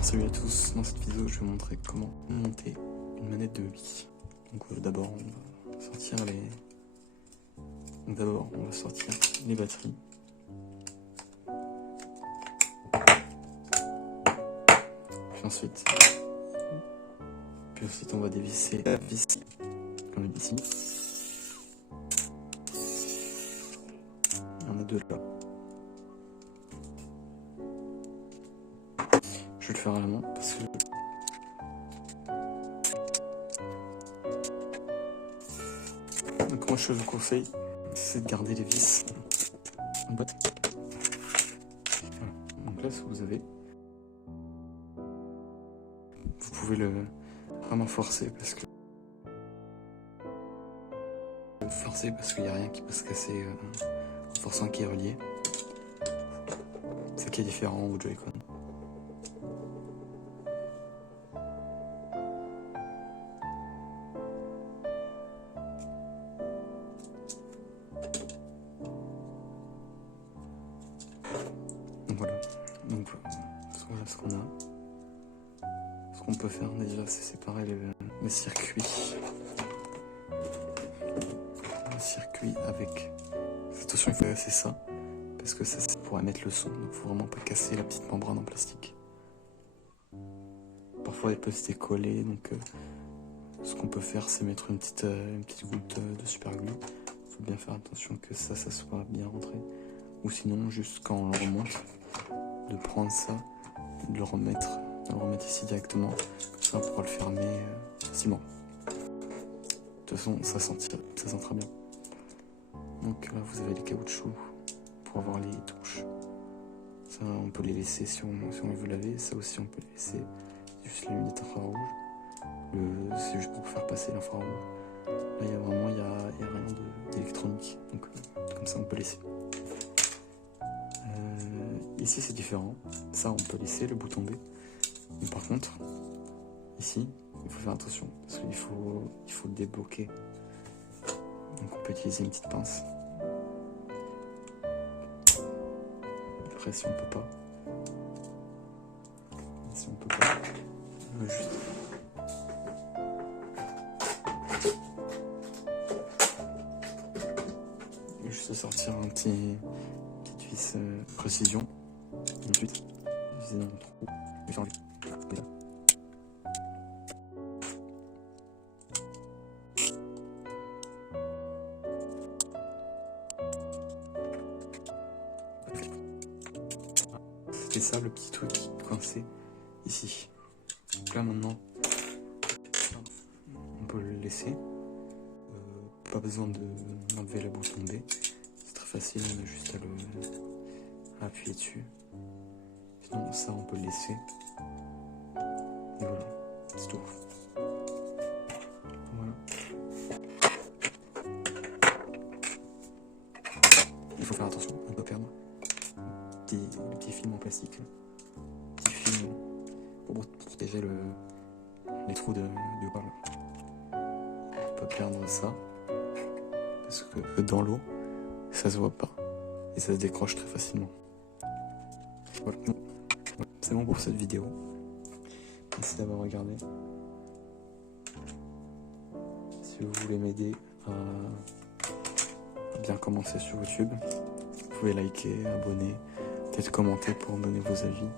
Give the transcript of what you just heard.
Salut à tous, dans cette vidéo je vais montrer comment monter une manette de Wii. Donc d'abord on va sortir les batteries. Puis ensuite on va dévisser la vis comme ici. Il y en a deux là. Je vais le faire à la main parce que donc moi je vous conseille c'est de garder les vis en boîte. Voilà. Donc là ce que vous avez, vous pouvez le vraiment forcer parce qu'il n'y a rien qui peut se casser en forçant qui est relié. C'est qui est différent au Joy-Con. Donc voilà, ce qu'on a. Ce qu'on peut faire déjà, c'est séparer le circuit. Le circuit avec... Attention, il faut casser ça, parce que ça c'est pour émettre le son, donc il faut vraiment pas casser la petite membrane en plastique. Parfois elle peut se décoller, donc ce qu'on peut faire c'est mettre une petite goutte de super glue. Il faut bien faire attention que ça soit bien rentré. Ou sinon, juste quand on le remonte, de prendre ça, et de le remettre ici directement, comme ça on pourra le fermer facilement. De toute façon, ça sent très bien. Donc là, vous avez les caoutchoucs pour avoir les touches. Ça, on peut les laisser si on veut laver. Ça aussi, on peut les laisser. C'est juste la lunette infrarouge. C'est juste pour faire passer l'infrarouge. Là, il y a rien d'électronique. Donc, comme ça, on peut laisser. Ici, c'est différent. Ça, on peut laisser le bouton B. Mais par contre, ici, il faut faire attention parce qu'il faut le débloquer. Donc, on peut utiliser une petite pince. Après, si on peut pas, on va juste sortir une petite vis précision. Ensuite, viser dans le trou et faire enlever. C'était ça le petit truc coincé ici. Donc là maintenant, on peut le laisser. Pas besoin d'enlever la bouton B. C'est très facile, on a juste à appuyer dessus. Sinon ça on peut le laisser. Et voilà, c'est tout. Voilà. Il faut faire attention, on ne peut pas perdre le petit film en plastique. Le petit film pour protéger les trous de parle. On peut perdre ça. Parce que dans l'eau, ça se voit pas. Et ça se décroche très facilement. Voilà. C'est bon pour cette vidéo. Merci d'avoir regardé. Si vous voulez m'aider à bien commencer sur YouTube, vous pouvez liker, abonner, peut-être commenter pour me donner vos avis.